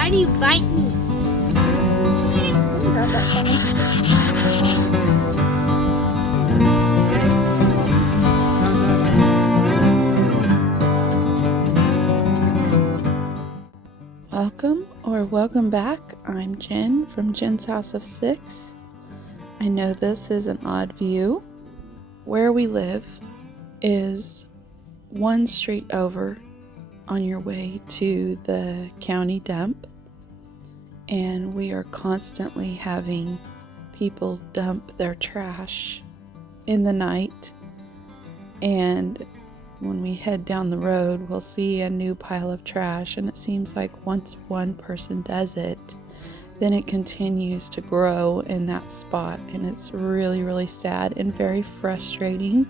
Why do you bite me? Not that funny. Welcome back. I'm Jen from Jen's House of Six. I know this is an odd view. Where we live is one street over on your way to the county dump, and we are constantly having people dump their trash in the night, and when we head down the road, we'll see a new pile of trash, and it seems like once one person does it, then it continues to grow in that spot, and it's really, really sad and very frustrating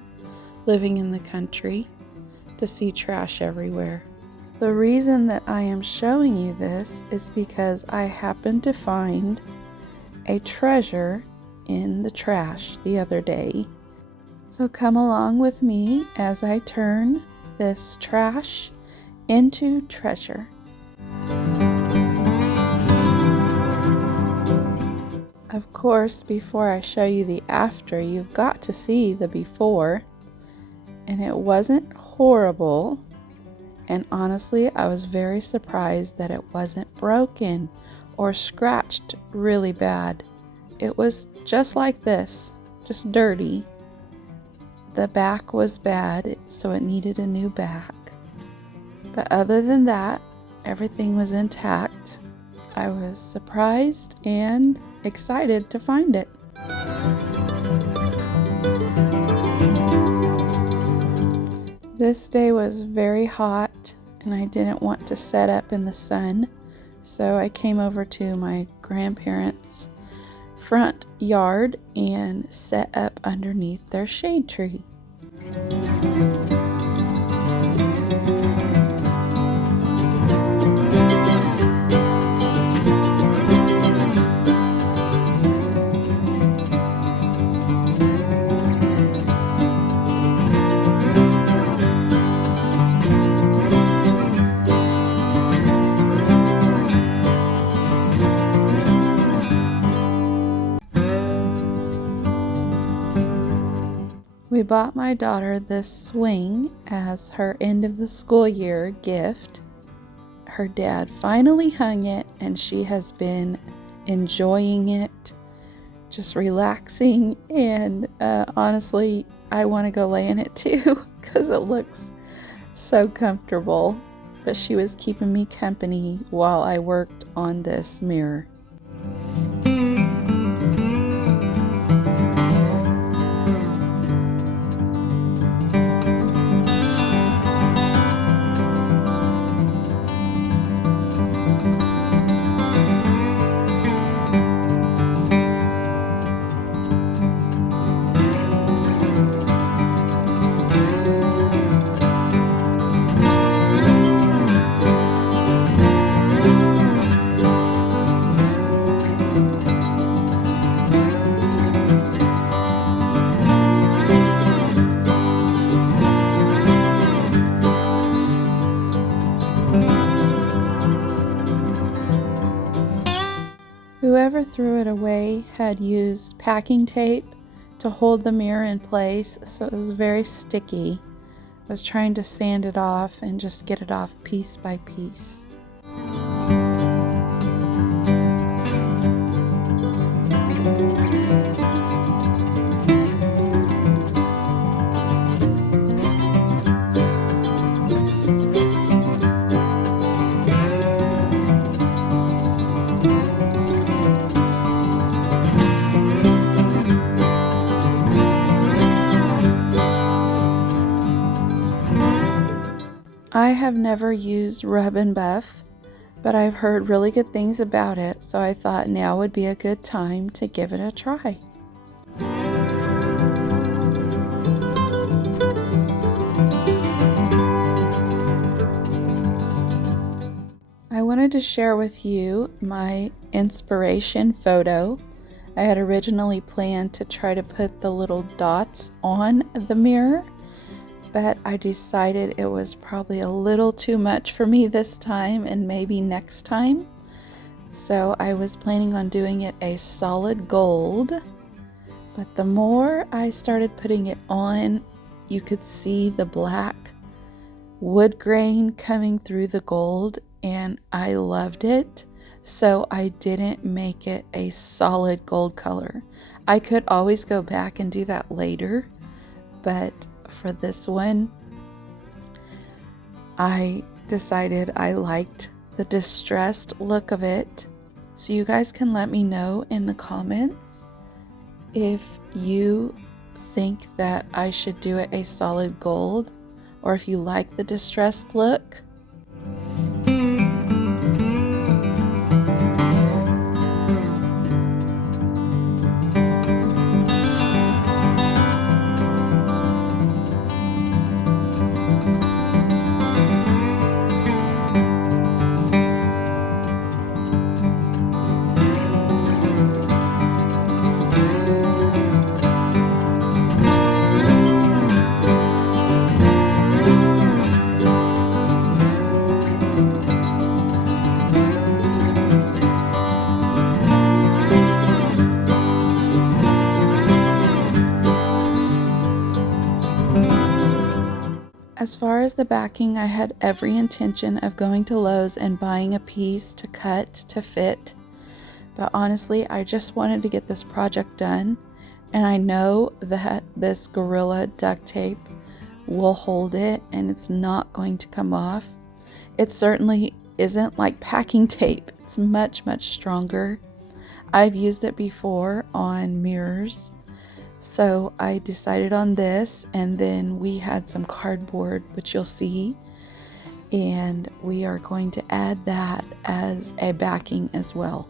living in the country to see trash everywhere. The reason that I am showing you this is because I happened to find a treasure in the trash the other day. So come along with me as I turn this trash into treasure. Of course, before I show you the after, you've got to see the before. And it wasn't horrible. And honestly, I was very surprised that it wasn't broken or scratched really bad. It was just like this, just dirty. The back was bad, so it needed a new back. But other than that, everything was intact. I was surprised and excited to find it. This day was very hot, and I didn't want to set up in the sun, so I came over to my grandparents' front yard and set up underneath their shade tree. We bought my daughter this swing as her end of the school year gift. Her dad finally hung it, and she has been enjoying it, just relaxing, and honestly, I want to go lay in it too because it looks so comfortable. But she was keeping me company while I worked on this mirror. Whoever threw it away had used packing tape to hold the mirror in place, so it was very sticky. I was trying to sand it off and just get it off piece by piece. I have never used Rub and Buff, but I've heard really good things about it, so I thought now would be a good time to give it a try. I wanted to share with you my inspiration photo. I had originally planned to try to put the little dots on the mirror, but I decided it was probably a little too much for me this time, and maybe next time So I was planning on doing it a solid gold, but the more I started putting it on, you could see the black wood grain coming through the gold, and I loved it. So I didn't make it a solid gold color. I could always go back and do that later, but for this one, I decided I liked the distressed look of it. So you guys can let me know in the comments if you think that I should do it a solid gold, or if you like the distressed look. As far as the backing, I had every intention of going to Lowe's and buying a piece to cut to fit, but honestly, I just wanted to get this project done, and I know that this Gorilla duct tape will hold it and it's not going to come off. It certainly isn't like packing tape. It's much, much stronger. I've used it before on mirrors. So I decided on this, and then we had some cardboard, which you'll see, and we are going to add that as a backing as well.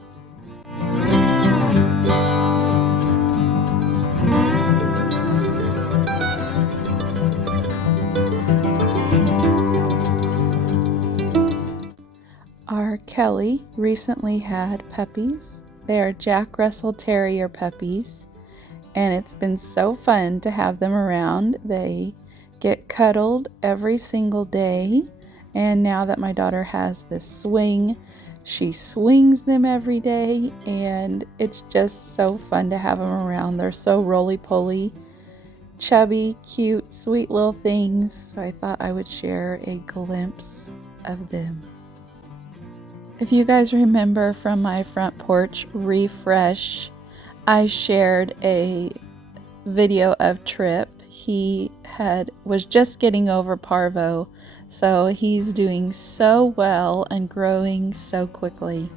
Our Kelly recently had puppies. They are Jack Russell Terrier puppies, and it's been so fun to have them around. They get cuddled every single day, and now that my daughter has this swing, she swings them every day, and it's just so fun to have them around. They're so roly-poly, chubby, cute, sweet little things, so I thought I would share a glimpse of them. If you guys remember from my front porch refresh, I shared a video of Trip. He was just getting over parvo, so he's doing so well and growing so quickly.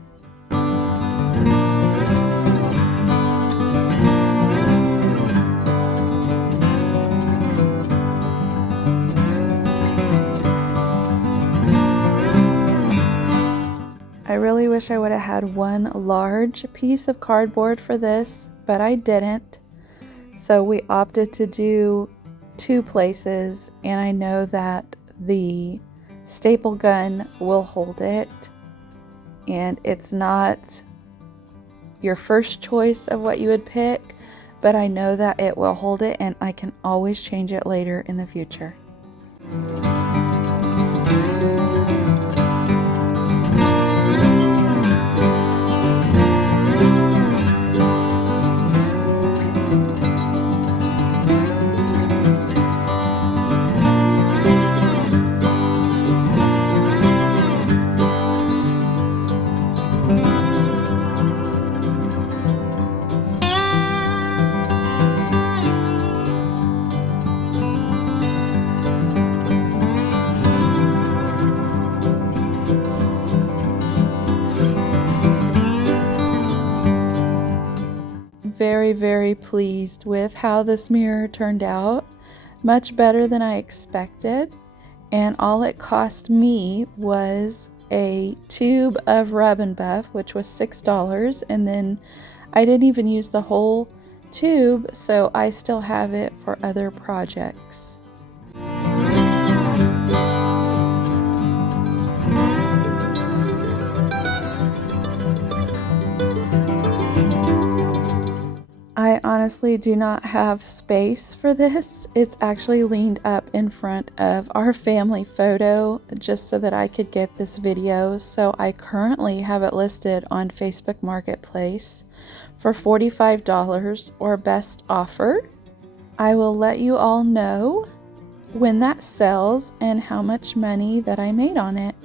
I really wish I would have had one large piece of cardboard for this, but I didn't. So we opted to do 2 places, and I know that the staple gun will hold it, and it's not your first choice of what you would pick, but I know that it will hold it, and I can always change it later in the future. Very, very pleased with how this mirror turned out. Much better than I expected, and all it cost me was a tube of Rub and Buff, which was $6, and then I didn't even use the whole tube, so I still have it for other projects. I honestly do not have space for this. It's actually leaned up in front of our family photo just so that I could get this video. So I currently have it listed on Facebook Marketplace for $45 or best offer. I will let you all know when that sells and how much money that I made on it.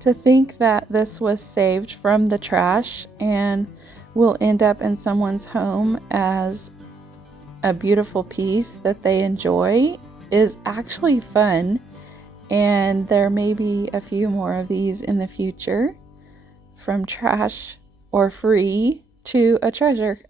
To think that this was saved from the trash and will end up in someone's home as a beautiful piece that they enjoy is actually fun, and there may be a few more of these in the future, from trash or free to a treasure.